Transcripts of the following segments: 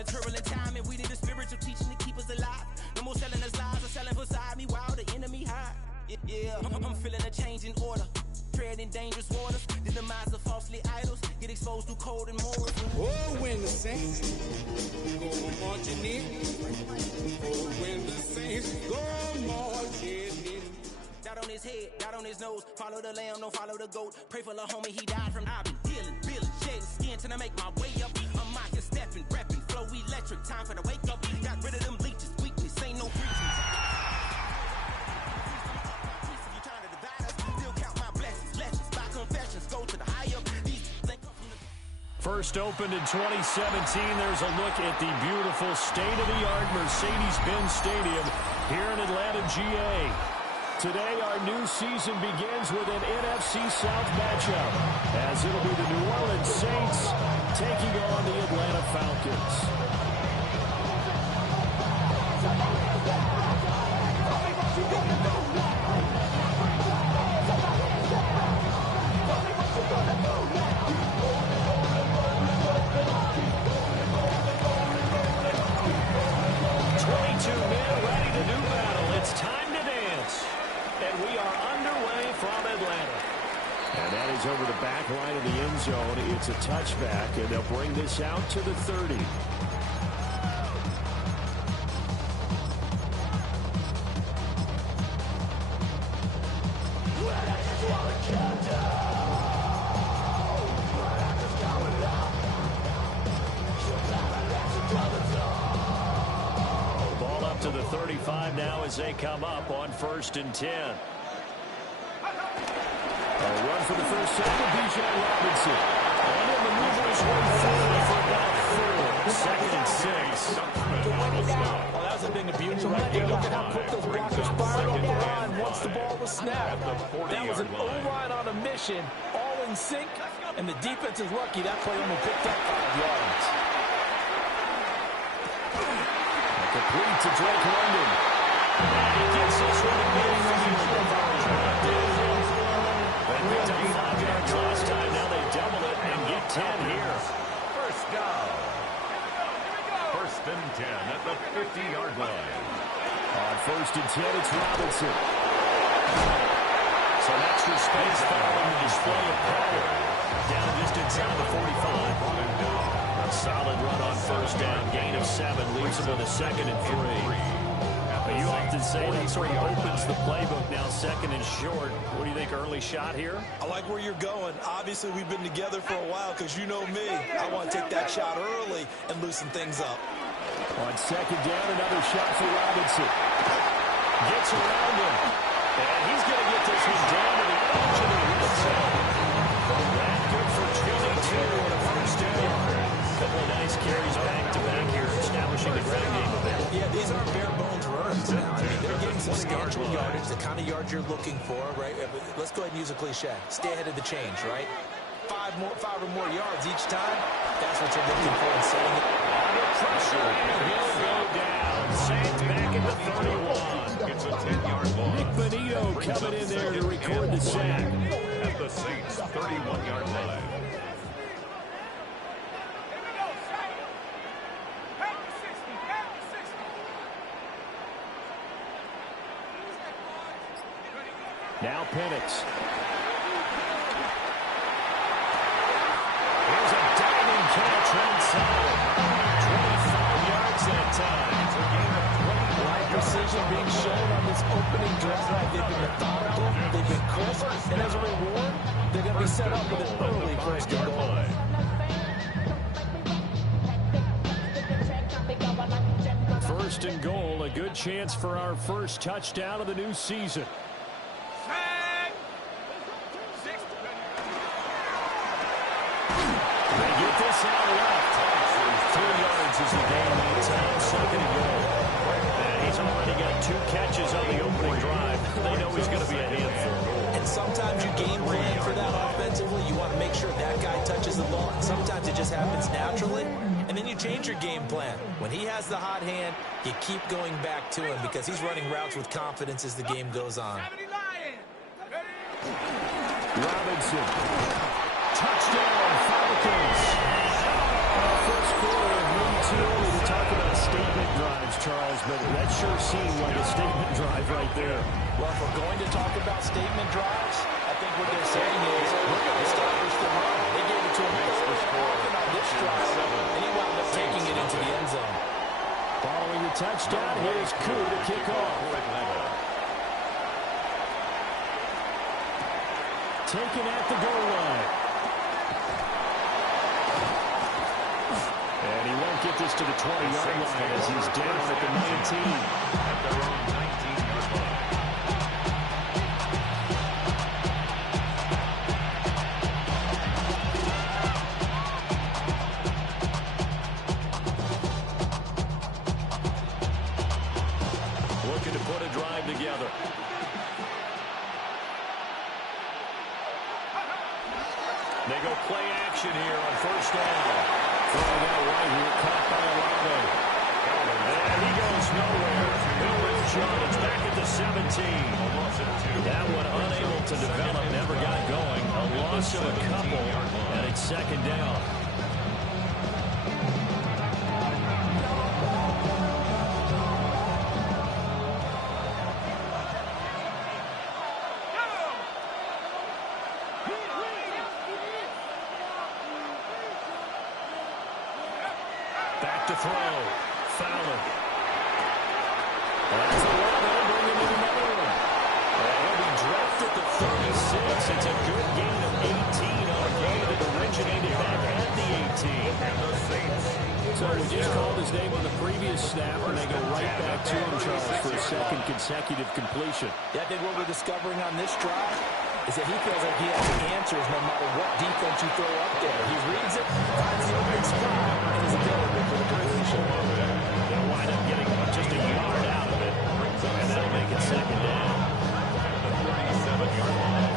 a turbulent time, and we need a spiritual teaching to keep us alive. No more selling us lies or selling beside me while the enemy hide. Yeah, I'm feeling a change in order. Treading dangerous waters, the demise of falsely idols, get exposed through cold and morals. Oh, when the saints go marching in. Oh, when the saints go marching in. Dot on his head, dot on his nose. Follow the lamb, don't follow the goat. Pray for the homie, he died from. I've been dealing, feeling, shedding skin till I make my way up. I'm mocking, stepping, repping, flow electric. Time for the wake up. Got rid of them leeches, weakness, ain't no preaching. You trying to divide us? Still count my blessings, lessons by confessions. Go to the high up. First opened in 2017. There's a look at the beautiful state-of-the-art Mercedes-Benz Stadium here in Atlanta, GA. Today, our new season begins with an NFC South matchup, as it'll be the New Orleans Saints taking on the Atlanta Falcons. 22 men ready to do battle. It's time to dance. And we are underway from Atlanta. And that is over the back line of the end zone. It's a touchback, and they'll bring this out to the 30. Ball up to the 35 now as they come up on 1st and 10. A run for the first time with Bijan Robinson. And then the movers way forward for about 4. 2nd and 6. Oh, that was a thing of beauty right there. Look at how quick those blockers fired up the line once the ball was snapped. That was an O-line on a mission, all in sync, and the defense is lucky that play only picked up 5 yards. Complete to Drake London. And he gets this one to They picked up 5 yards last time. Now they double it and get 10 here. First down. 1st and 10 at the 50-yard line. On 1st and 10, it's Robinson. Some extra space following the display of power. Down just inside the 45. A solid run on 1st down. Gain of 7 leaves them with a 2nd and 3. But you often say that sort of opens the playbook now, 2nd and short. What do you think, early shot here? I like where you're going. Obviously, we've been together for a while because you know me. I want to take that shot early and loosen things up. On 2nd down, another shot for Robinson. Gets around him. And he's going to get this one down to the edge of the red zone. That good for 22 on a 1st down. Couple of nice carries back-to-back here, establishing the ground game a bit. Yeah, these aren't bare-bones runs now. I mean, they're getting substantial yardage, the kind of yards you're looking for, right? Let's go ahead and use a cliche. Stay ahead of the change, right? 5 or more yards each time, that's what you're looking for in setting it. Under pressure, and he'll go down. Saints back at the 31. It's a 10-yard loss. Nick Benito coming in there to record the sack. At the Saints' 31-yard line. Now Penix. Here's a diving catch inside. 25 yards that time. It's a gain of 20. Right precision being shown on this opening drive. They've been methodical, they've been crisp, and as a reward, they're going to be set up with an early 1st and goal. First and goal, a good chance for our first touchdown of the new season. They get this out left. 3 yards is the gain that time. 2nd and goal. And he's already got 2 catches on the opening drive. They know he's going to be a handful. And sometimes you game plan for that offensively. You want to make sure that guy touches the ball. And sometimes it just happens naturally. And then you change your game plan. When he has the hot hand, you keep going back to him because he's running routes with confidence as the game goes on. Robinson. Touchdown, Falcons. First quarter of 1-2. but that sure seemed like a statement drive right there. Well, if we're going to talk about statement drives, I think what they're saying is we're going to establish the run. They gave it to him on this drive, and he wound up taking it into the end zone. Following the touchdown, here's Koo to kick off. Taken at the goal line. And he won't get this to the 20-yard line as he's down at the 19. At their own 19-yard line. Looking to put a drive together. They go play action here on first down. Throwing out right here, caught by Olave. And he goes nowhere. No real yardage, back at the 17. That one unable to develop, never got going. A loss of a couple, and it's second down. Back to throw. Fowler. That's a run. They'll bring him in another one. He'll be dropped at the 36. It's a good gain of 18 on a play that originated back at the 18. And the Saints. So we just called his name on the previous snap, and they go right back to him, Charles, for a second consecutive completion. Yeah, I think what we're discovering on this drive is that he feels like he has the answers no matter what defense you throw up there. He reads it, finds the open spot, and is available for the completion. They'll wind up getting just a yard out of it, and that'll make it second down. The 37-yard line.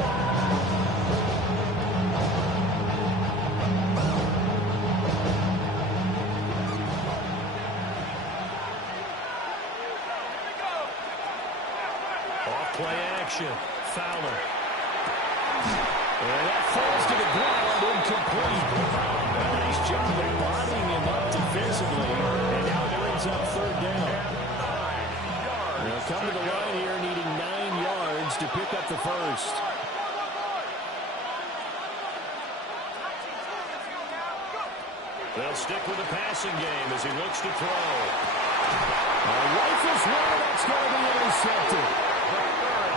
Off play action. Fowler. And that falls to the ground, incomplete. A nice job of bodying him up defensively, and now it brings up third down. They'll come to the line here needing 9 yards to pick up the first. They'll stick with the passing game as he looks to throw. Rifles one, that's going to be intercepted.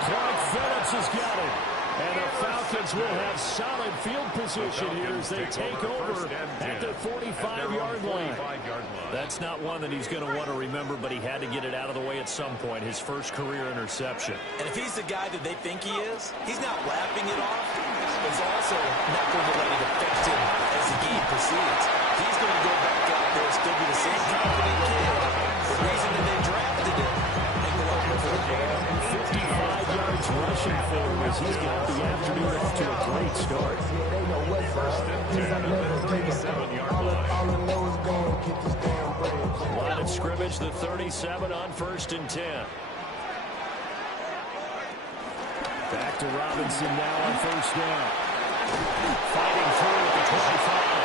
Clark Phillips has got it. And the Falcons will have solid field position here as they take over at their 45-yard line. That's not one that he's going to want to remember, but he had to get it out of the way at some point, his first career interception. And if he's the guy that they think he is, he's not lapping it off. He's also not going to let it affect him as the game proceeds. He's going to go back out there, still be the same confident kid, the reason that they drafted him, and go out there for the game. 55 yards rushing for him as he's got the afternoon off to a great start. First and 10 at the 37-yard line. Line of scrimmage, the 37 on first and 10. Back to Robinson now on first down. Fighting through at the 25.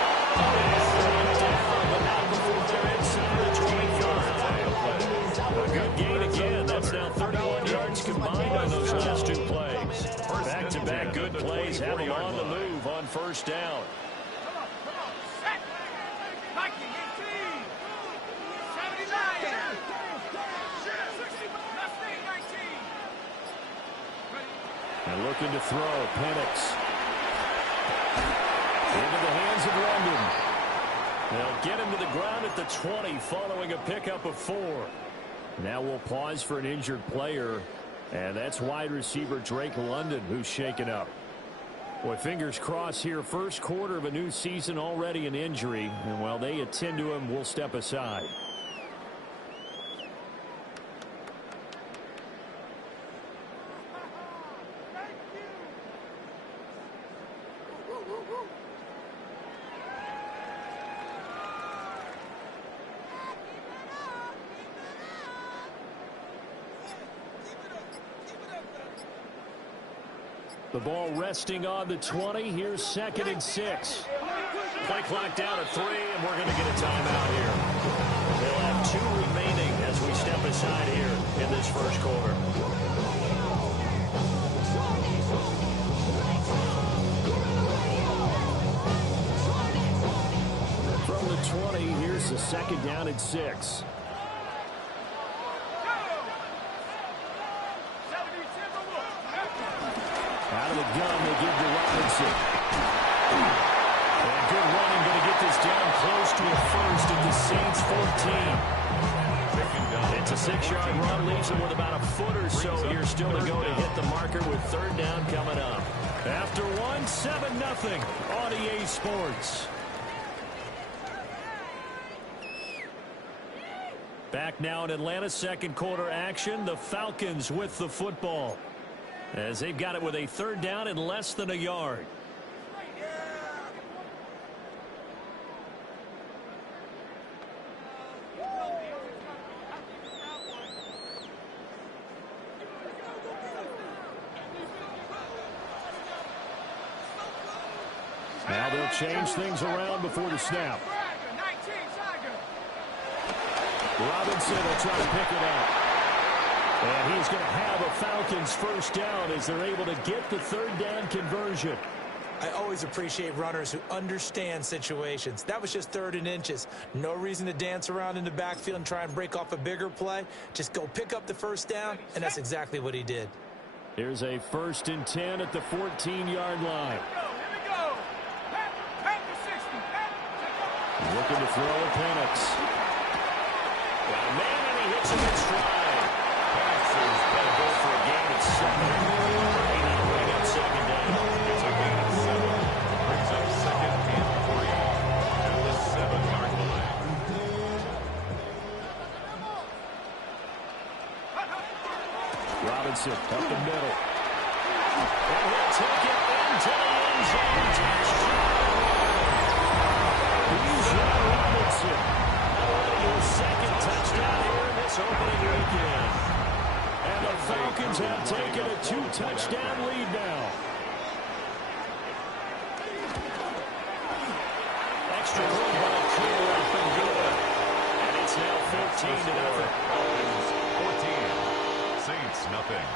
Down, but not before they're inside the 25. A good gain again. That's now 31 yards combined on those last two plays. Back-to-back good plays have him on the move on first down. And looking to throw, Penix. Into the hands of London. They'll get him to the ground at the 20 following a pickup of 4. Now we'll pause for an injured player, and that's wide receiver Drake London who's shaken up. Boy, fingers crossed here. First quarter of a new season, already an injury. And while they attend to him, we'll step aside. The ball resting on the 20. Here's 2nd and 6. Play clock down at 3, and we're going to get a timeout here. They'll have 2 remaining as we step aside. second down and 6. Out of the gun, they give to Robinson. And good running, going to get this down close to a first at the Saints 14. It's a 6-yard run, leaves him with about a foot or so here still to go to hit the marker with third down coming up. After 1, 7-0 on EA Sports. Back now in Atlanta's second quarter action. The Falcons with the football, as they've got it with a third down and less than a yard. Now they'll change things around before the snap. Robinson will try to pick it up. And he's going to have a Falcons first down as they're able to get the third down conversion. I always appreciate runners who understand situations. That was just 3rd and inches. No reason to dance around in the backfield and try and break off a bigger play. Just go pick up the first down, and that's exactly what he did. Here's a 1st and 10 at the 14-yard line. Looking to throw a Penix. Man, and he hits him in stride. Penix is going to go for a gain at 7. He now bring up second down. It's a gain of 7. Brings up second and 3 at the 7-yard line. Robinson up the middle. And he'll take it into the end zone. Touchdown. He's Jon Robinson. His second touchdown here in this opening weekend. And the Falcons have taken a 2-touchdown lead now. Extra room by Cooper up and good. And it's now 14-0. Falcons 14. Saints nothing.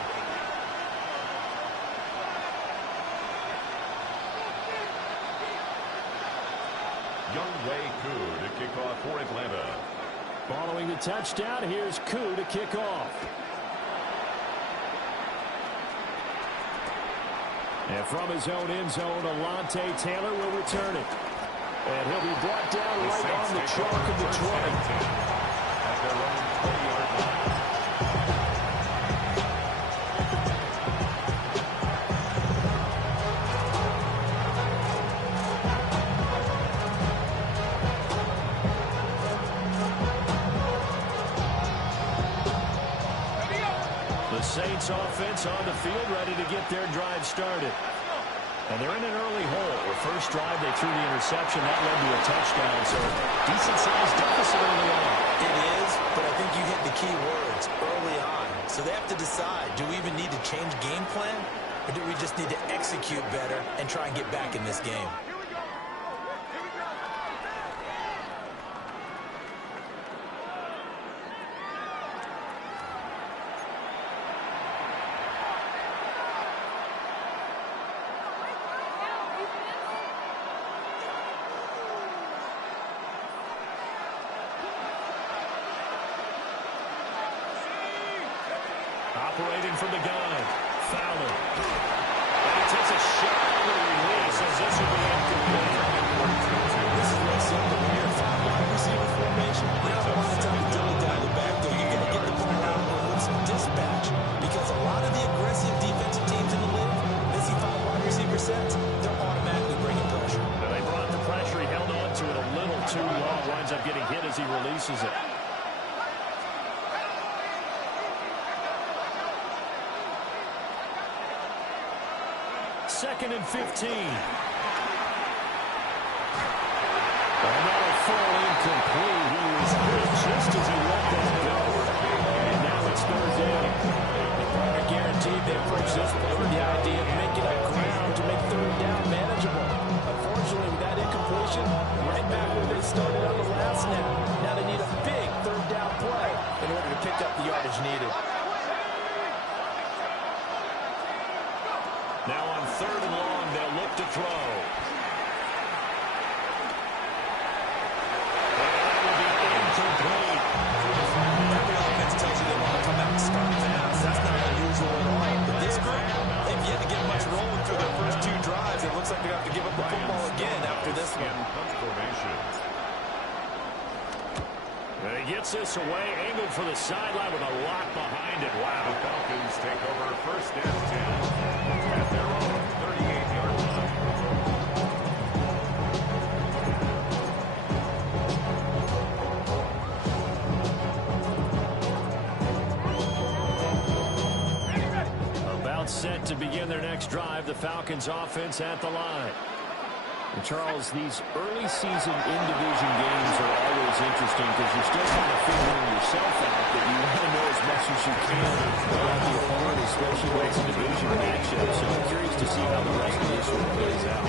Younghoe Koo to kick off for Atlanta. Following the touchdown, here's Koo to kick off. And from his own end zone, Alontae Taylor will return it. And he'll be brought down right on the chalk of the 20. At their own 20-yard line. Saints offense on the field, ready to get their drive started. And they're in an early hole. Their first drive, they threw the interception. That led to a touchdown. So decent-sized deficit early on. It is, but I think you hit the key words early on. So they have to decide, do we even need to change game plan? Or do we just need to execute better and try and get back in this game? Operating from the gun, Fowler. And he takes a shot on the release as this will be incomplete. This is real simple here. 5-wide receiver formation. You don't have a lot of time to dilly-dally back there. You're going to get the ball out with some dispatch because a lot of the aggressive defensive teams in the league, they see 5-wide receiver sets, they're automatically bringing pressure. And they brought the pressure. He held on to it a little too long. Winds up getting hit as he releases it. 2nd and 15. And that'll fall incomplete. He was hit just as he let that go. And now it's third down. I guarantee they approach this play with the idea of making up ground to make third down manageable. Unfortunately, with that incompletion, right back where they started on the last snap. Now they need a big third down play in order to pick up the yardage needed. Now on 3rd and long, they'll look to throw. And that will be And he gets this away, angled for the sideline with a lot behind it. Wow. The Falcons take over first and 10 at their own 38-yard line. About set to begin their next drive. The Falcons offense at the line. And Charles, these early season in-division games are always interesting because you're still kind of figuring yourself out, but you want to know as much as you can about the opponent, especially when it's a division matchup. So I'm curious to see how the rest of this one plays out.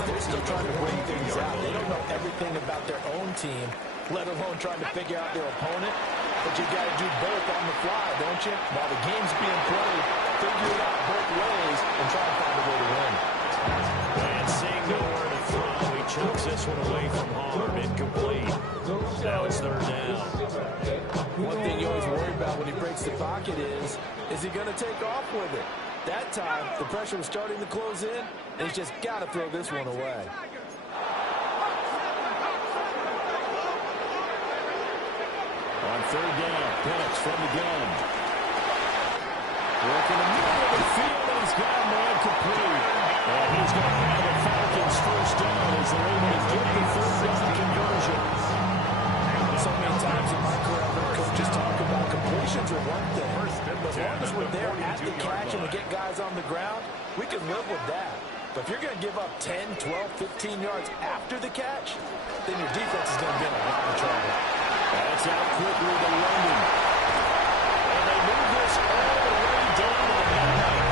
They're still trying to bring things out. They don't know everything about their own team, let alone trying to figure out their opponent. But you got to do both on the fly, don't you? While the game's being played, figure it out both ways and try to find a way to win. Lansing nowhere to throw. He chokes this one away from harm. Incomplete. Now it's third down. One thing you always worry about when he breaks the pocket is he going to take off with it? That time, the pressure was starting to close in, and he's just got to throw this one away. On third down, Penix from the gun. Working the middle of the field, and he's got a man complete. And he's going to have the Falcons first down as they're able to get the third down conversion. So many times in my career, I've heard coaches talk about completions are one thing. As long as we're there at the catch and we get guys on the ground, we can live with that. But if you're going to give up 10, 12, 15 yards after the catch, then your defense is going to be in a lot of trouble. That's out quickly to London. And they move this all the way down to the line.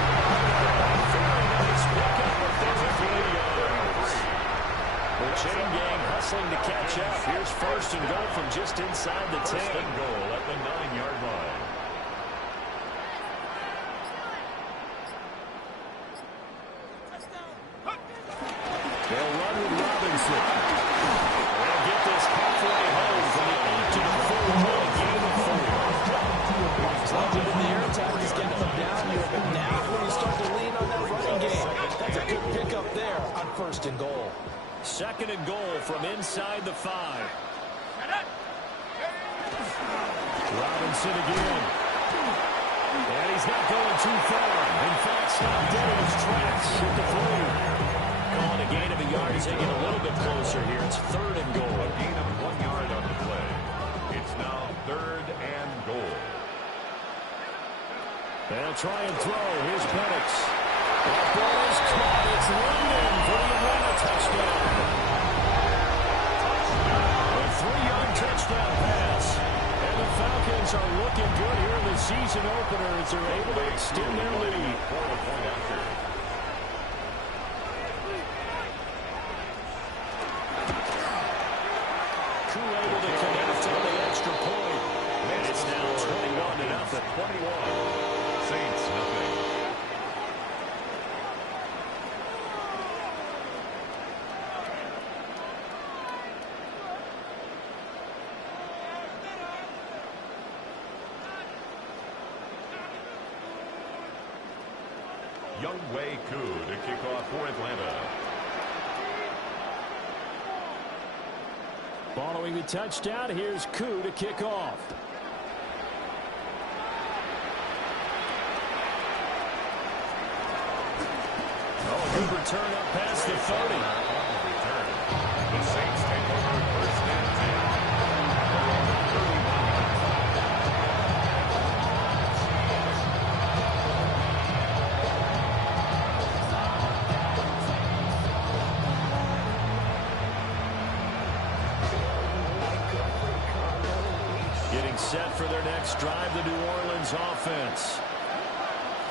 Very nice pick up of 33 yards. The chain gang hustling to catch up. Here's first and goal from just inside the 10. First and goal at the 9-yard line. They'll run with Robinson. They'll get this halfway home from the 8 to the 4. Game of 4. As long as in the air attack, he's getting them down here. But now when you start to lean on that running game, that's a good pickup there on first and goal. Second and goal from inside the 5. Robinson again. And he's not going too far. In fact, stopped dead in his tracks at the 3. Calling a gain of a yard as they get a little bit closer here. It's third and goal. A gain of 1 yard on the play. It's now third and goal. They'll try and throw. Here's Penix. That ball is caught. It's London for the Atlanta touchdown. A 3-yard touchdown pass. And the Falcons are looking good here in the season opener as they're able to extend their lead. For the point after. Able to connect on the extra point. And it's now 21-0. 21. Saints nothing. Younghoe Koo to kick off for Atlanta. Following the touchdown, here's Koo to kick off. Oh, good return up past the 30. The Saints take over first and 10. Set for their next drive, the New Orleans offense.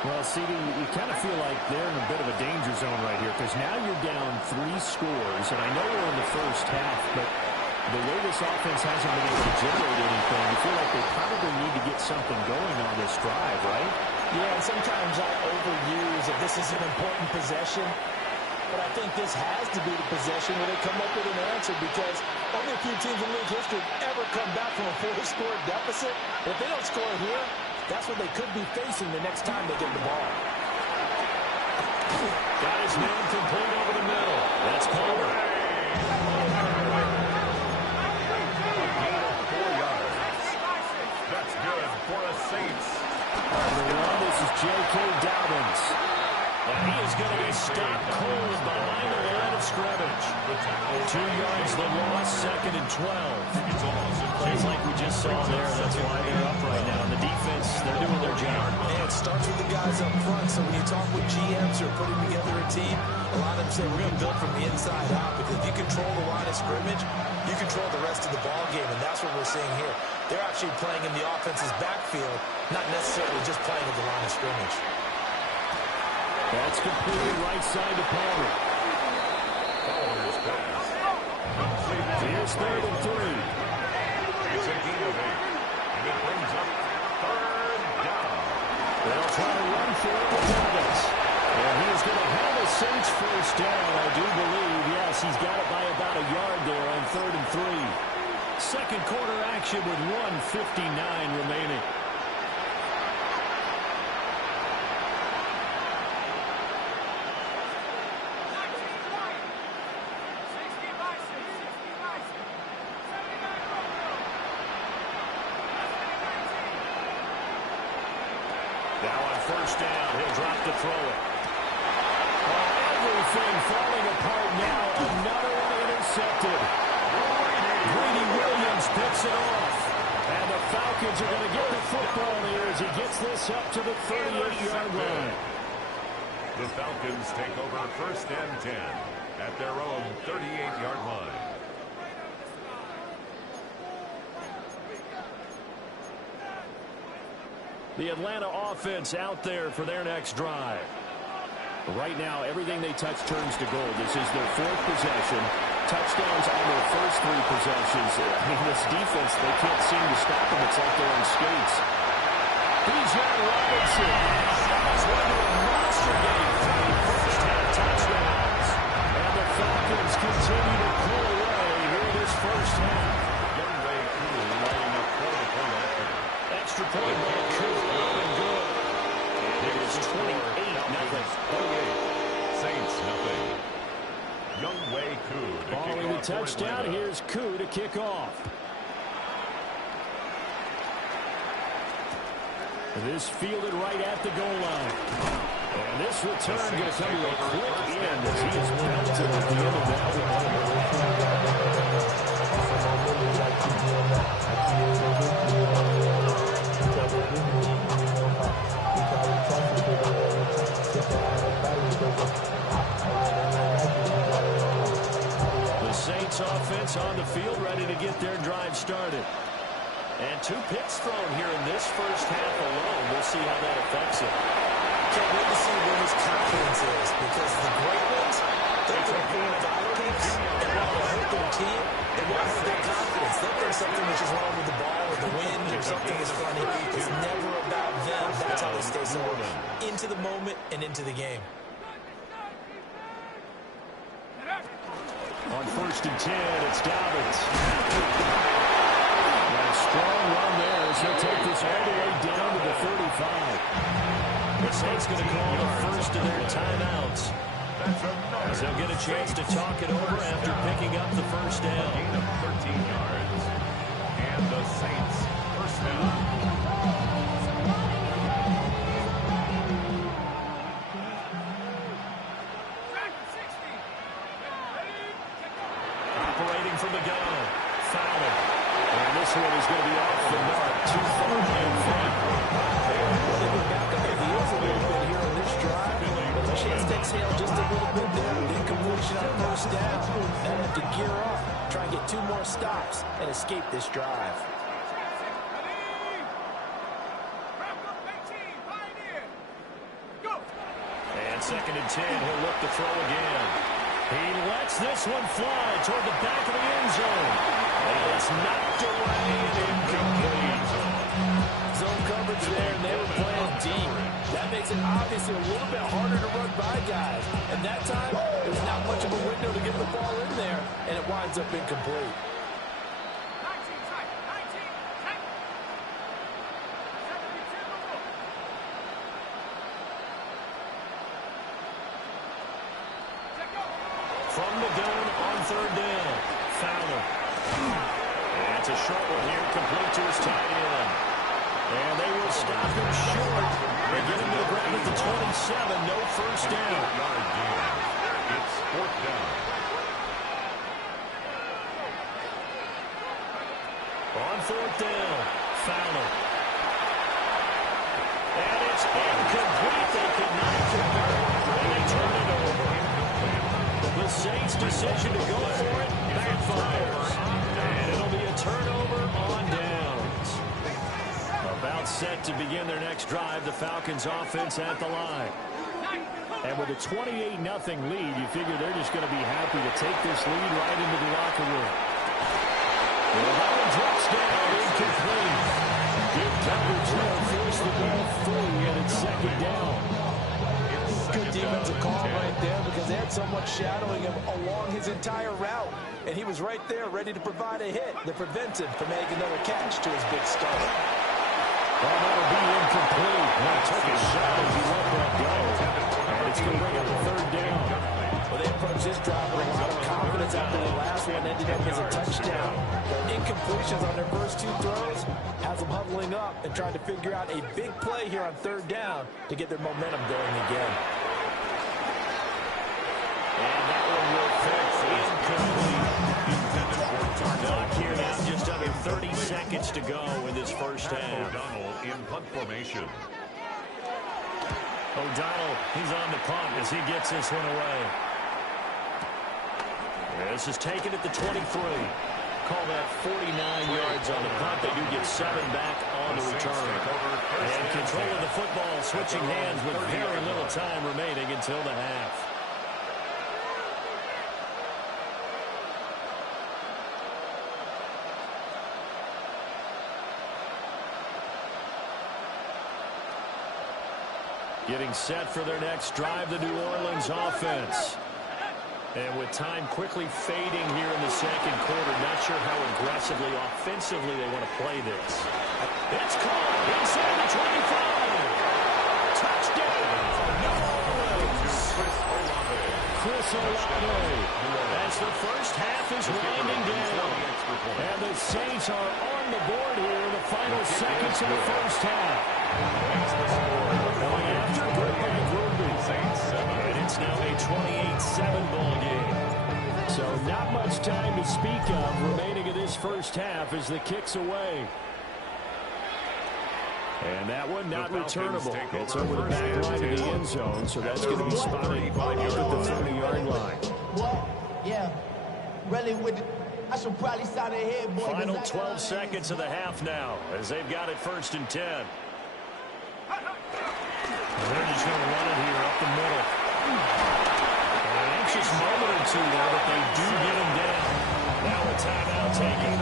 Well, CD, you kind of feel like they're in a bit of a danger zone right here because now you're down 3 scores, and I know we're in the first half, but the way this offense hasn't been able to generate anything, you feel like they probably need to get something going on this drive, right? Yeah, and sometimes I overuse that this is an important possession. But I think this has to be the possession where they come up with an answer because only a few teams in league history ever come back from a 4-score deficit. If they don't score here, that's what they could be facing the next time they get the ball. Got his man complete over the middle. That's Palmer. 12. Plays like we just saw there, and that's why they're up right now. And the defense, they're doing their job. And it starts with the guys up front. So when you talk with GMs who are putting together a team, a lot of them say we're going to build from the inside out, because if you control the line of scrimmage, you control the rest of the ball game, and that's what we're seeing here. They're actually playing in the offense's backfield, not necessarily just playing at the line of scrimmage. That's completed right side to Palmer. Palmer's pass. Here's 3rd and 3. It's a gain of 8. And it brings up 3rd down. They'll try to run for it with Davis. And he's going to have a Saints first down, I do believe. Yes, he's got it by about a yard there on 3rd and 3. Second quarter action with 1:59 remaining. Now on first down, he'll drop to throw it. Everything falling apart now. Another one intercepted. Greedy Williams picks it off. And the Falcons are going to get the football here as he gets this up to the 38-yard line. The Falcons take over 1st and 10 at their own 38-yard line. The Atlanta offense out there for their next drive. Right now, everything they touch turns to gold. This is their 4th possession. Touchdowns on their first 3 possessions. I mean, this defense, they can't seem to stop them. It's like they're on skates. Bijan Robinson has won a monster game. 3 first-half touchdowns. And the Falcons continue to pull away here this first half. Younghoe Koo lining up for the point after. Extra point by Koo. And good. It is 28-0. 28. Saints nothing. Younghoe Koo to Following kick the off touchdown, for Atlanta. here's Koo to kick off. This fielded right at the goal line. And this return going to come to a quick end as he is belted at the end of that The Saints offense on the field ready to get their drive started. And 2 picks thrown here in this first half alone. We'll see how that affects it. Can't wait to see where his confidence is, because the great ones, they'll throw vital picks, and while they'll hurt their team, it won't hurt their confidence. They'll think something which is wrong with the ball or the wind or something is funny. It's never about them. That's how they stay so into the moment and into the game. On 1st and 10, it's Dobbins. A strong run there as he'll take this all the way down to the 35. The Saints going to call the first of their timeouts, as they'll get a chance to talk it over after picking up the first down. Gain of 13 yards. And the Saints first down. Operating from the gun. Fowler. And this one is going to be off the mark. Too far in front. Well, they went back on their heels a little bit here on this drive. But the chance to exhale just a little bit there. Incompletion on first down. Now they have to gear up, try and get 2 more stops, and escape this drive. And 2nd and 10, he'll look to throw again. He lets this one fly toward the back of the end zone. And it's knocked away and incomplete. Zone coverage there, and they were playing deep. That makes it obviously a little bit harder to run by guys. And that time, there's not much of a window to get the ball in there, and it winds up incomplete. From the gun on 3rd down. Fowler. That's a short one here, complete to his tight end. And they will stop him short. They get him to the ground at the 27. No first down. It's 4th down. On fourth down, Fowler. And it's incomplete. They could not convert, and they turn it over. The Saints' decision to go for it backfires. And it'll be a turnover on downs. About set to begin their next drive, the Falcons offense at the line. And with a 28-0 lead, you figure they're just going to be happy to take this lead right into the locker room. Well, that one drops down, incomplete. Good coverage there, forced the ball free, and it's second down. Good defensive call right there because they had someone shadowing him along his entire route. And he was right there ready to provide a hit that prevents him from making another catch to his big start. Well, that'll be incomplete. Now took a shot as he let that go. And it's going to bring up a third down. Well, they approached this drive with a lot of confidence after the last one ended up as a touchdown. Incompletions on their first two throws has them huddling up and trying to figure out a big play here on third down to get their momentum going again. And that one will fix incomplete. Knock here now, just under 30 seconds to go in this first half. O'Donnell in punt formation. O'Donnell, he's on the punt as he gets this one away. This is taken at the 23. Call that 49 yards on the punt. They do get 7 back on the return. And control of the football, switching hands with very little time remaining until the half. Getting set for their next drive, the New Orleans offense. And with time quickly fading here in the second quarter, not sure how aggressively, offensively they want to play this. It's caught inside the 25. Touchdown, New Orleans. Chris Olave. As the first half is winding down. And the Saints are on the board here in the final seconds of the first half. Going after Greg Ruby. And it's now a 28-7 ball game. So not much time to speak of remaining in this first half as the kick's away. And that one not returnable. It's over the back line of the end zone, so that's going to be spotted up at the 30-yard line. Yeah, really with I should probably sign ahead, boy. Final 12 seconds of the half now as they've got it 1st and 10. They're just going to run it here up the middle. An anxious moment or two there, but they do get him down. Now a timeout taken.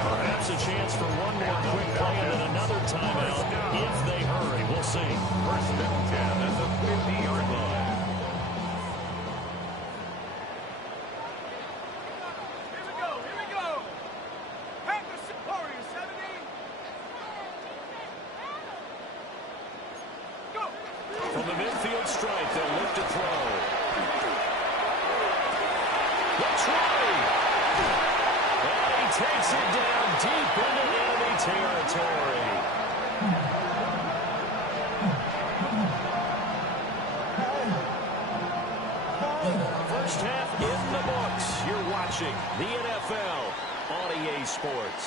Perhaps a chance for one more quick play and then another timeout if they hurry. We'll see. 1st and 10 at the 50-yard line. Here we go. Packers Warriors 70. Go. From the midfield stripe, they'll look to throw. The try. And he takes it down deep into enemy territory. First half in the books. You're watching the NFL on EA Sports.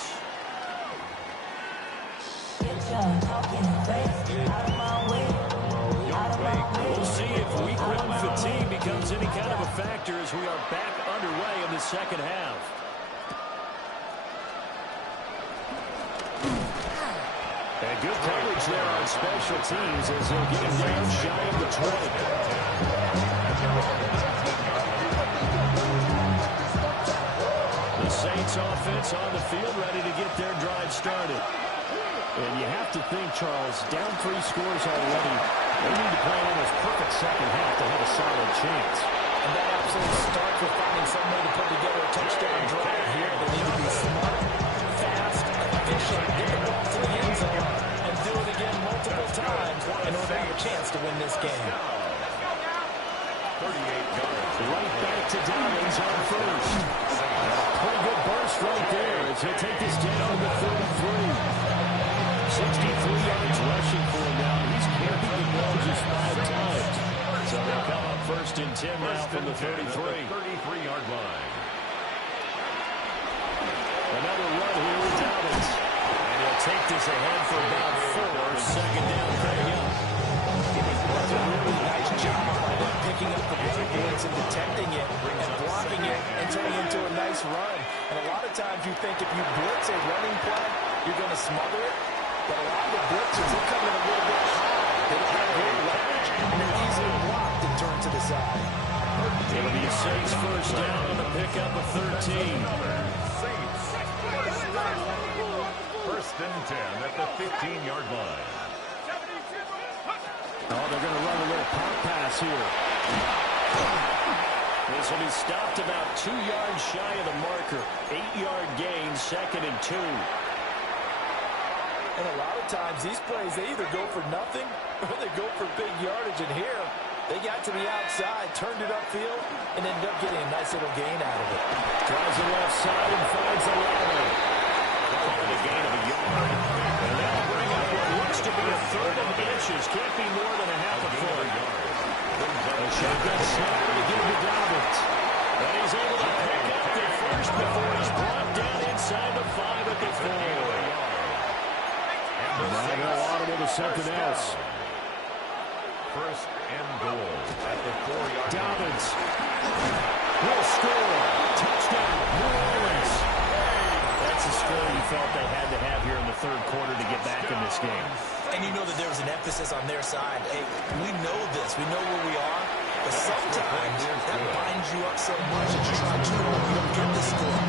We'll see if week one fatigue becomes any kind of a factor as we are back underway in the second half. And good coverage there on special teams as they'll get him down shy of the 20. The Saints offense on the field ready to get their drive started. And you have to think, Charles, down 3 scores already. They need to play an almost perfect second half to have a solid chance. And that absolutely starts with finding some way to put together a touchdown drive here. They need to be smart, fast, efficient, get the ball to the end zone, and do it again multiple times in order to have a chance to win this game. 38 yards. Right back to Dobbins on first. Pretty good burst right there as he'll take this down to the 33. 63 yards rushing for him now. He's carried the ball just 5 times. So they'll come up 1st and 10 now from the 33. 33-yard line. Another run here with Dobbins. Dobbins. And he'll take this ahead for about 4. Second down, Craig Young. That's a really nice job by them picking up the run blitz and detecting it and blocking it and turning it into a nice run. And a lot of times you think if you blitz a running play, you're going to smother it. But a lot of the blitzers will come in a little bit high. They don't have great leverage, and they're easily blocked and turned to the side. It'll be a Saints first down on the pickup of 13. First and 10 at the 15-yard line. Oh, they're going to run a little pop pass here. This will be stopped about 2 yards shy of the marker. 8-yard gain, 2nd and 2. And a lot of times these plays, they either go for nothing or they go for big yardage. And here, they got to the outside, turned it upfield, and ended up getting a nice little gain out of it. Tries the left side and finds the ladder. Calling a gain of a yard. And that'll bring up what looks to be a 3rd and inches. Can't be more than a half a foot. A shotgun snap to give to Dobbins. And he's able to pick up the first before he's brought down inside the 5 at the 4. And now they'll audible to something else. First and goal at the 4-yard line. Dobbins will score. Touchdown, New Orleans. That's a score you felt they had to have here in the 3rd quarter to get back in this game. And you know that there was an emphasis on their side. Hey, we know this. We know where we are. But sometimes that binds you up so much that you try to get the score.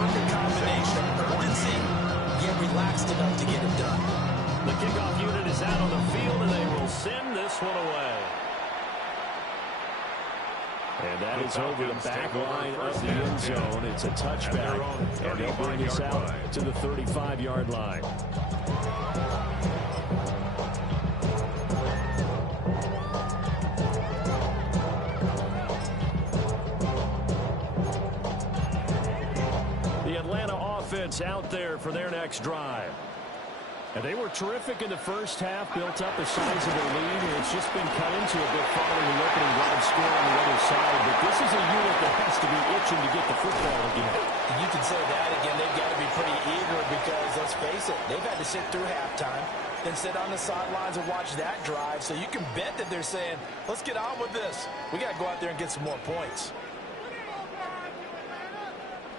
Perfect combination of urgency, yet relaxed enough to get it done. The kickoff unit is out on the field, and they will send this one away. And that is over the back line of the end zone. It's a touchback, and they'll bring this out to the 35-yard line. The Atlanta offense out there for their next drive. And they were terrific in the first half, built up a sizable lead, and it's just been cut into a bit following the opening drive score on the other side. But this is a unit that has to be itching to get the football again. And you can say that again. They've got to be pretty eager because, let's face it, they've had to sit through halftime, then sit on the sidelines and watch that drive. So you can bet that they're saying, let's get on with this. We got to go out there and get some more points.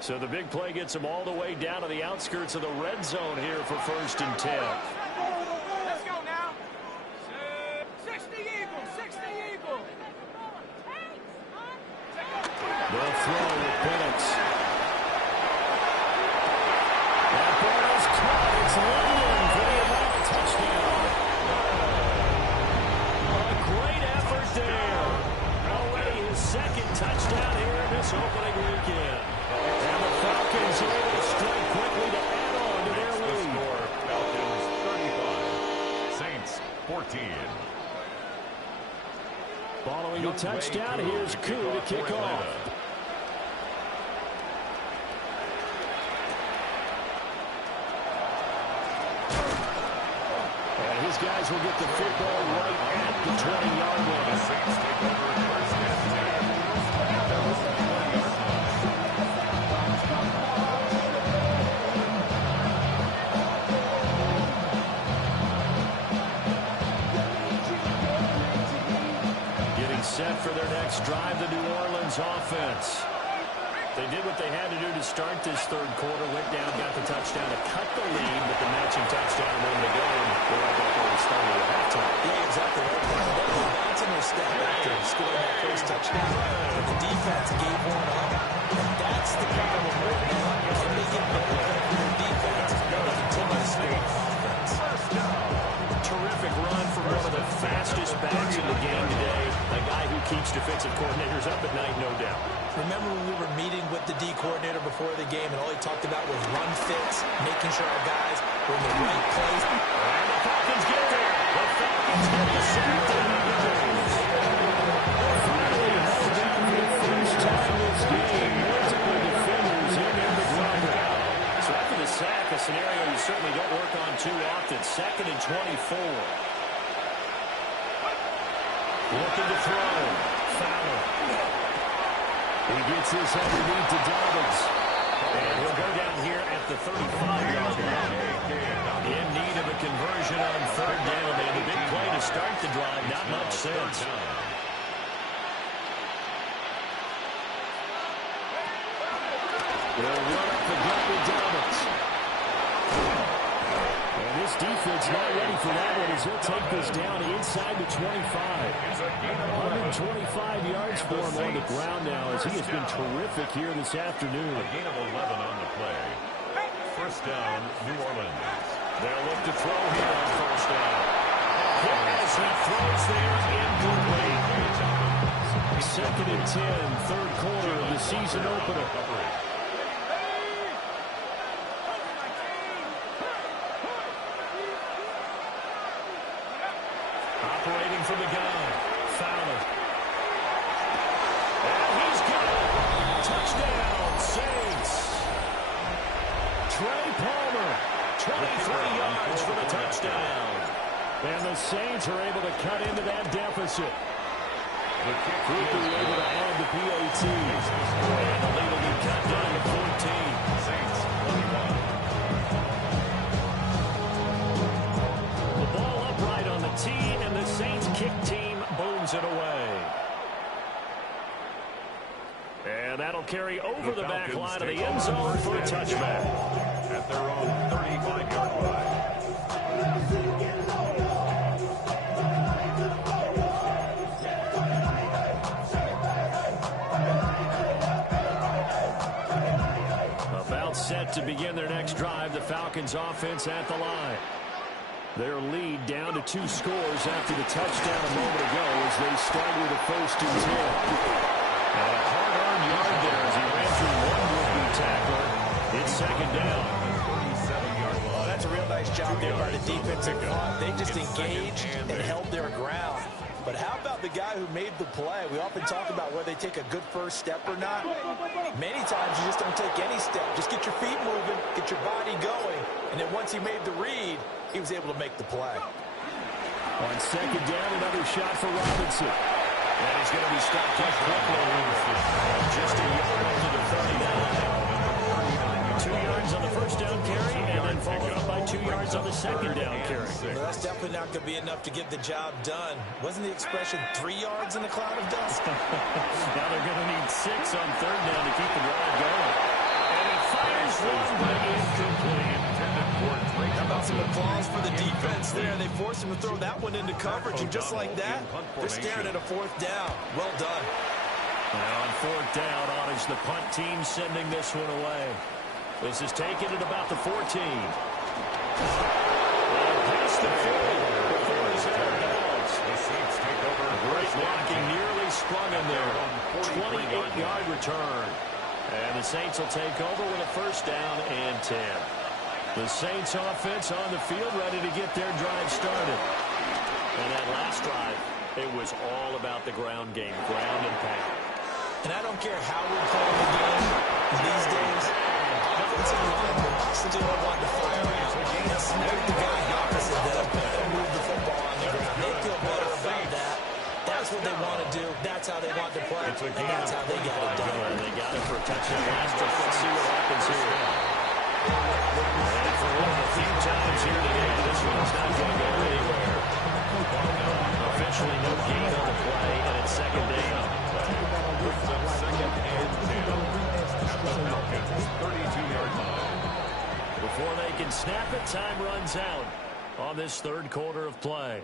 So the big play gets them all the way down to the outskirts of the red zone here for 1st and 10. Let's go now. 60 Eagles, 60 Eagles. They'll throw with Penix. That ball is caught. It's London for the Atlanta touchdown. A great effort there. Already his 2nd touchdown here in this opening weekend. And the Falcons are able to strike quickly to add on to their lead. Score, Falcons 35, Saints 14. Following the touchdown, here's Koo to kick off. And his guys will get the football right at the 20-yard line. The Saints take over first and 10. Set for their next drive, the New Orleans offense. They did what they had to do to start this 3rd quarter, went down, got the touchdown to cut the lead, but the matching touchdown a moment ago, and they're right back where they started at halftime. Yeah, exactly right. They were bouncing their step after scoring that first touchdown. But the defense gave one up, and that's the problem right now. Can they get better from their defense and continue to score offense? Terrific run from one of the fastest backs in the game today. A guy who keeps defensive coordinators up at night, no doubt. Remember when we were meeting with the D coordinator before the game and all he talked about was run fits, making sure our guys were in the right place. And the Falcons get there. The Falcons get the sack. Finally held down for the first time this game. Multiple defenders in there to block it out. So after the sack, a scenario you certainly don't work on too often. 2nd and 24. Looking to throw. Fowler. He gets this underneath to Dobbins. And he'll go down here at the 35-yard line. start the drive, not much sense. They'll run up the gut with Dobbins. And this defense not ready for that one as he'll take this down inside the 25. 125 yards for him on the ground now as he has been terrific here this afternoon. A gain of 11 on the play. First down, New Orleans. They'll look to throw here on first down. As he throws there, incomplete. Second and 10, third quarter of the season opener. Operating from the gun, Fowler. And he's got it. Touchdown, Saints. Trey Palmer, 23 yards for the touchdown. And the Saints are able to cut into that deficit. Cooper able to add the PAT. And the lead will be cut down to 14. Saints, 21. The ball upright on the tee, and the Saints kick team booms it away. And that'll carry over the back line of the end zone for a touchback. At their own 35-yard line. About set to begin their next drive, the Falcons offense at the line. Their lead down to 2 scores after the touchdown a moment ago as they start with a 1st and 10. And a hard-earned yard there as he ran through one would-be tackler. It's second down. 37-yard line. Well, that's a real nice job there by the defensive front. They just engaged and held their ground. But how about the guy who made the play? We often talk about whether they take a good first step or not. Many times you just don't take any step. Just get your feet moving, get your body going, and then once he made the read, he was able to make the play. On second down, another shot for Robinson. And he's going to be stopped up quickly. Just a yard up to the 39. 2 yards on the first down carry, and then followed up by 2 yards on the second down carry. Well, that's definitely not going to be enough to get the job done. Wasn't the expression 3 yards in a cloud of dust? Now they're going to need 6 on third down to keep the drive going. And he fires one, but incomplete. How about some applause for the defense there? They forced him to throw that one into coverage, and just like that, they're staring at a 4th down. Well done. Now on 4th down, on is the punt team sending this one away. This is taken at about the 14. Past the 40 before his head down. The Saints take over. Great blocking, nearly sprung him there. 28-yard return. And the Saints will take over with a 1st down and 10. The Saints offense on the field ready to get their drive started. And that last drive, it was all about the ground game, ground and pound. And I don't care how we're playing the game these days. Offensive linemen still want to fire out and smack the guy opposite them and move the football on the ground. They feel better about that. That's what they want to do. That's how they want to play. And that's how they got it done. They got it for a touchdown last week. Let's see what happens here. And for one of the few times here today, this one's not going to go anywhere. Officially no gain on the play, and it's second down. Brings up second and 10. At the Falcons, 32-yard line. Before they can snap it, time runs out on this third quarter of play.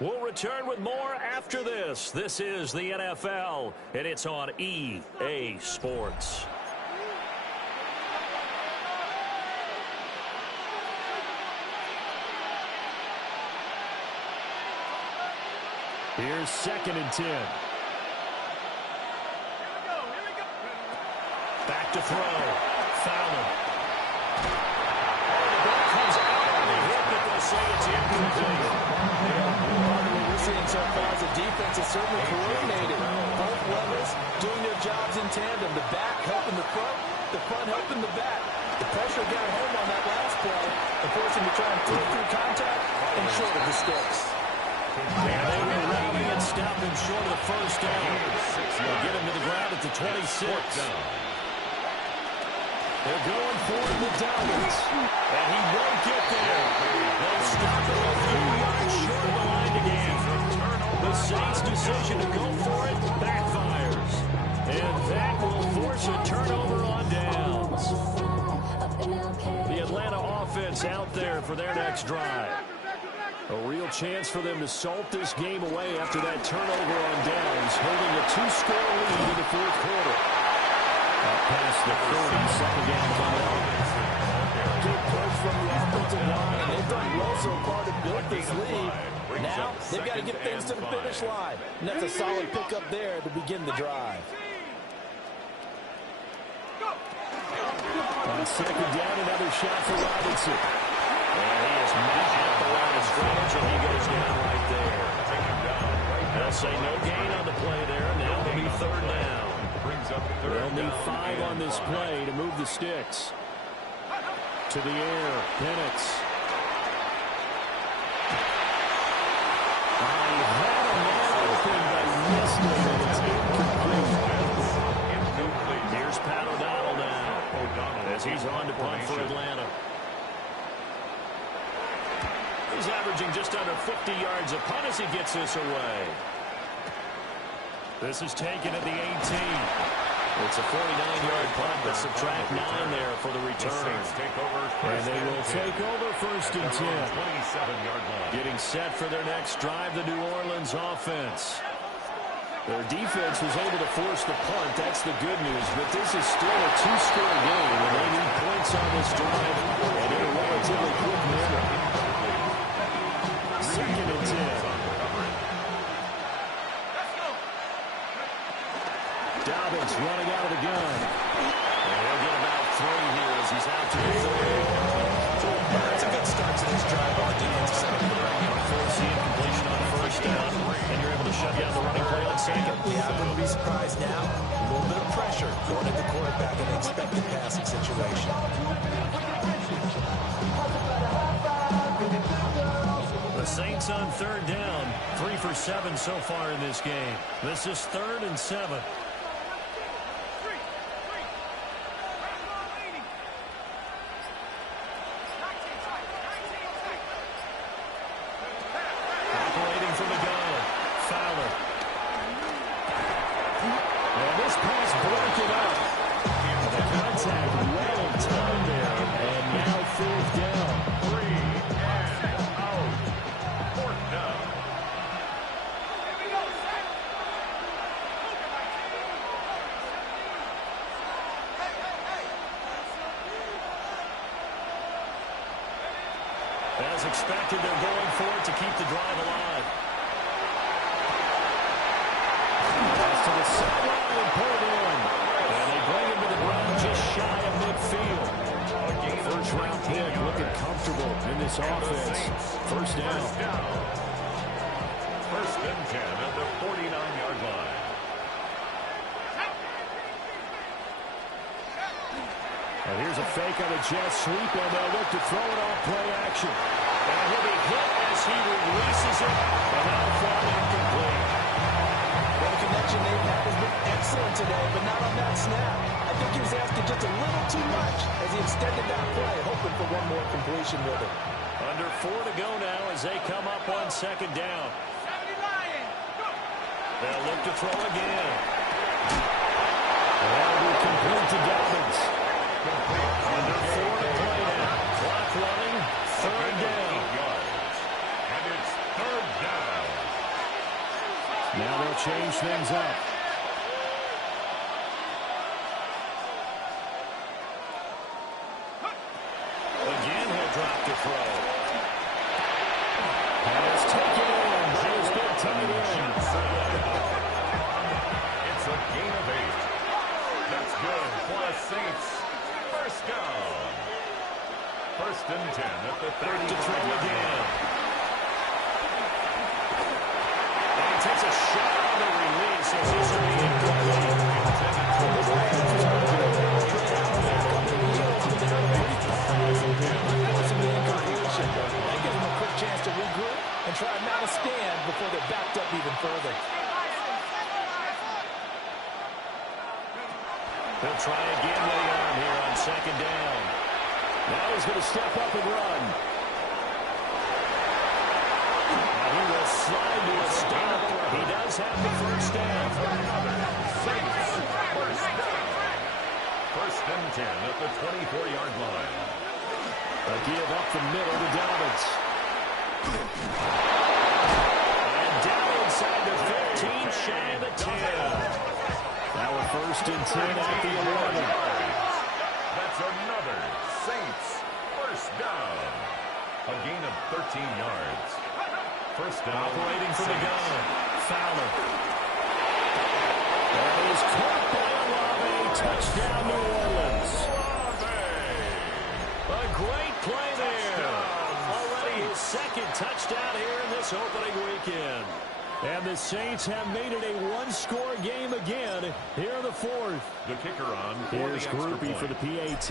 We'll return with more after this. This is the NFL, and it's on EA Sports. Here's second and 10. Back to throw. Fowler. The ball comes out on the hit, but they'll say it's incomplete. What we're seeing so far as a defense is certainly coordinated. Both levels doing their jobs in tandem. The back helping the front helping the back. The pressure got home on that last play and forced him to try and through contact and short of the sticks. And they were rallying and stopping short of the first down. They'll get him to the ground at the 26. They're going for it with Dobbins. And he won't get there. They'll stop him a few yards short of the line to gain. Saints out there for their next drive. A real chance for them to salt this game away after that turnover on downs, holding a 2-score lead in the fourth quarter. Past the 30, second down coming. Good push from the offensive line. They've done well so far to build this lead. Now they've got to get things to the finish line. And that's a solid pickup there to begin the drive. On second down, another shot for Robinson. And he is met at the line of scrimmage, and he goes down right there. They'll say no gain on the play there. Now it'll be third down. They'll need 5 on this play to move the sticks. To the air, Penix. I had a man open, but missed it, and it's incomplete. Here's Pat O'Donnell now, as he's on to punt for Atlanta. He's averaging just under 50 yards a punt as he gets this away. This is taken at the 18. It's a 49-yard punt, but subtract 9 there for the return. And they will take over first and 10. 27-yard line. Getting set for their next drive, the New Orleans offense. Their defense was able to force the punt. That's the good news. But this is still a 2-score game, and they need points on this drive and in a relatively quick manner. Second and 10. Dobbins running out of the gun. And he'll get about 3 here as he's out to the 30. That's a good start to this drive on the defensive side of the ball. Force the incompletion on first down, and you're able to shut down the running play on second. Yeah, I wouldn't be surprised now. A little bit of pressure going at the quarterback in an expected passing situation. The Saints on third down, 3 for 7 so far in this game. This is 3rd and 7. Operating from the gun, Fowler. And this pass broken up. The contact well in time there, and now 4th down. 3 and out. 4th down. As expected, they're going for it to keep the drive alive. Pass to the sideline and pull it in. And they bring him to the ground just shy of midfield. First-round pick looking comfortable in this offense. First down. 1st and 10 at the 49-yard line. And here's a fake on a jet sweep, and they'll look to throw it off play action. And he'll be hit as he releases it, and that'll fall incomplete. Well, the connection they've had has been excellent today, but not on that snap. I think he was asking just a little too much as he extended that play, hoping for one more completion with it. Under 4 to go now as they come up on second down. They'll look to throw again. That'll be complete to Dobbins. Under 4 to play now. Clock running. 3rd down. And it's 3rd down. Now they'll change things up. Again, he'll drop to throw. Pass taken in by his big tight end. It's a gain of 8. That's good for the Saints. First down. 1st and 10 at the 30. Back to throw again. And he takes a shot on the release as he's Give them a quick chance to regroup and try and mount a stand before they're backed up even further. They'll try again with the arm here on second down. Now he's going to step up and run. Now he will slide to a stop. He does have the first down. Saints. First down. 1st and 10 at the 24-yard line. A give up the middle to Dobbins. And down inside the 15, shy of the 10. Now we're 1st and 10 at the 11. That's another Saints first down. A gain of 13 yards. First down. Operating from the gun. Fowler. That is caught by Olave. Touchdown, New Orleans. A great play there. Already his 2nd touchdown here in this opening weekend. And the Saints have made it a one-score game again here in the 4th. The kicker on. Here's Groupie for the PAT.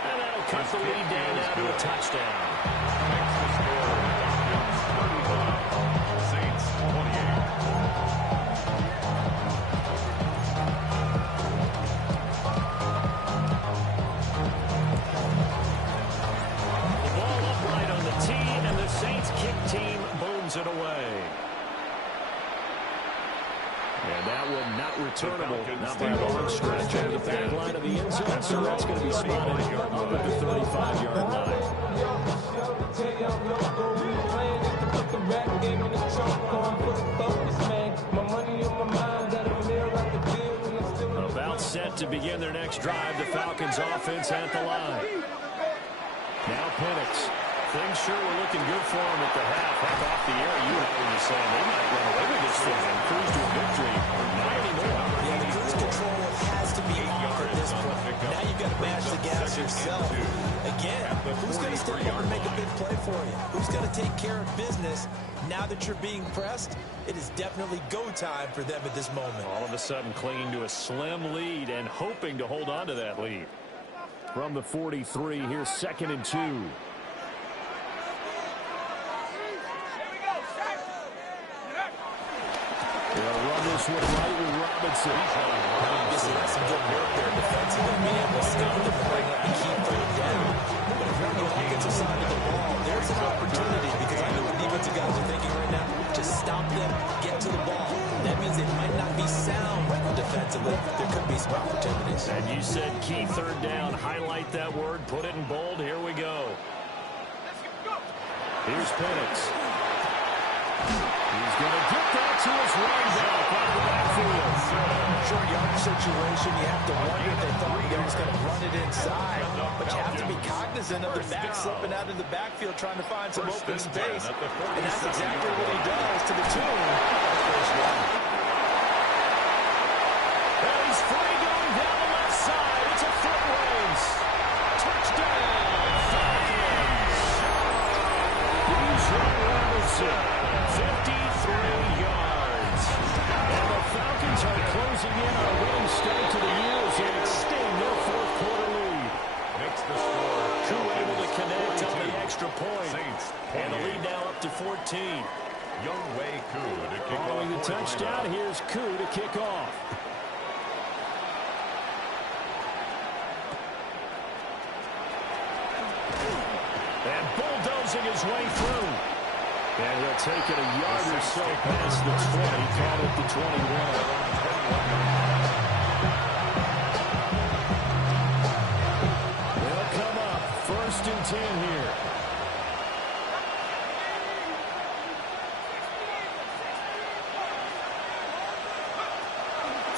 And that'll cut the lead down now to a touchdown. Makes the score Falcons 35, Saints 28. The ball upright on the tee, and the Saints kick team booms it away. And that one not returnable, not by a long stretch over the back line of the end zone, so that's going to be spotted up at the 35-yard line. About set to begin their next drive, the Falcons offense at the line. Now Penix. Things sure were looking good for him at the half. Heck, off the air, you heard me saying they might run away with this thing and cruise to a victory. Not anymore. Yeah, the cruise control has to be off at this point. Now you've got to match the gas yourself. Again, who's going to step up and make a big play for you? Who's going to take care of business now that you're being pressed? It is definitely go time for them at this moment. All of a sudden clinging to a slim lead and hoping to hold on to that lead. From the 43, here's 2nd and 2. They'll run this one right with Robinson. Obviously, that's some good work there defensively, being able to stop them and bring up the key third down. But if you're on the offensive side of the ball, there's an opportunity, because I know what defensive guys are thinking right now. Just stop them, get to the ball. That means they might not be sound defensively. There could be some opportunities. And you said key third down. Highlight that word. Put it in bold. Here we go. Here's Penix. He's going to get that to his running back out of the backfield. Short yard situation, you have to wonder if they thought he was going to run it inside. But you have to be cognizant of the back slipping out in the backfield trying to find some open space. And that's exactly what he does to the tune of first down. And he's free going down the left side. It's a foot race. Touchdown, Falcons. Bijan Robinson, 53 yards. And the Falcons are closing in on a winning start to the year as they extend their 4th quarter lead. Makes the score. Koo able to connect on the extra point. Saints And the lead now up to 14. Younghoe Koo to kick off. Following the touchdown, here's Koo to kick off. And bulldozing his way through. And he'll take it a yard or so past the 20, caught at the 21. They'll come up 1st and 10 here.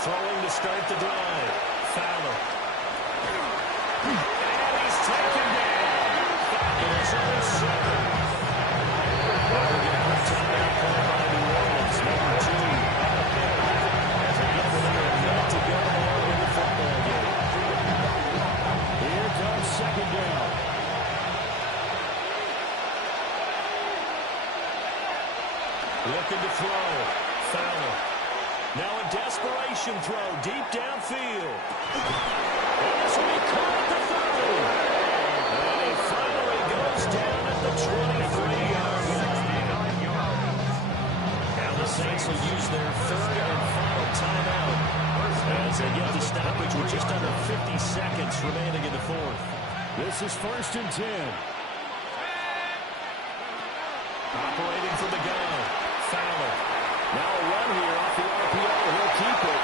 Throwing to start the drive. Fowler. And he's taken down. Falcons on 7. We're going to have timeout called by New Orleans, number 2. As they get another minute to go in the football game. Here comes 2nd down. Looking to throw. Fowler. Now a desperation throw deep downfield. And this will be caught at the 30. And he finally goes down at the 23-yard line. Now the Saints will use their 3rd and final timeout as they get the stoppage with just under 50 seconds remaining in the 4th. This is 1st and 10. Operating from the gun. Fowler. Now a run here off the RPO. He'll keep it.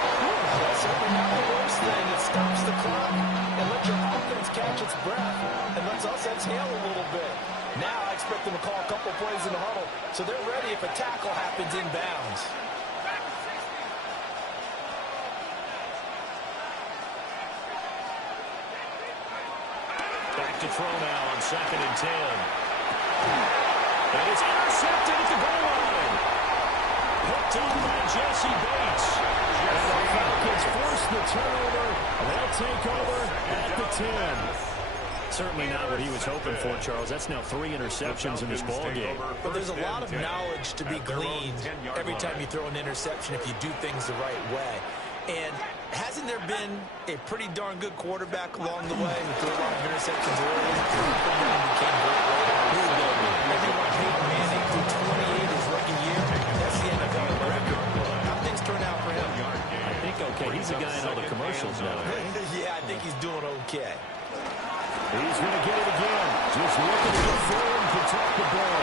That's certainly not the worst thing. It stops the clock and lets your offense catch its breath and lets us exhale a little bit. Now I expect them to call a couple plays in the huddle so they're ready if a tackle happens inbounds. Back to throw now on 2nd and 10. And it's intercepted at the goal line. Picked up by Jesse Bates. And the Falcons force the turnover. They'll take over at the 10. Certainly not what he was hoping for, Charles. That's now 3 interceptions in this ballgame. But there's a lot of knowledge to be gleaned every time you throw an interception if you do things the right way. And hasn't there been a pretty darn good quarterback along the way who threw a lot of interceptions early? Everyone hated Manning through 28 his rookie year. That's the NFL record. How things turn out for him? I think okay. He's the guy in all the commercials now. Yeah, I think he's doing okay. He's going to get it again. Just looking to go forward and protect the ball.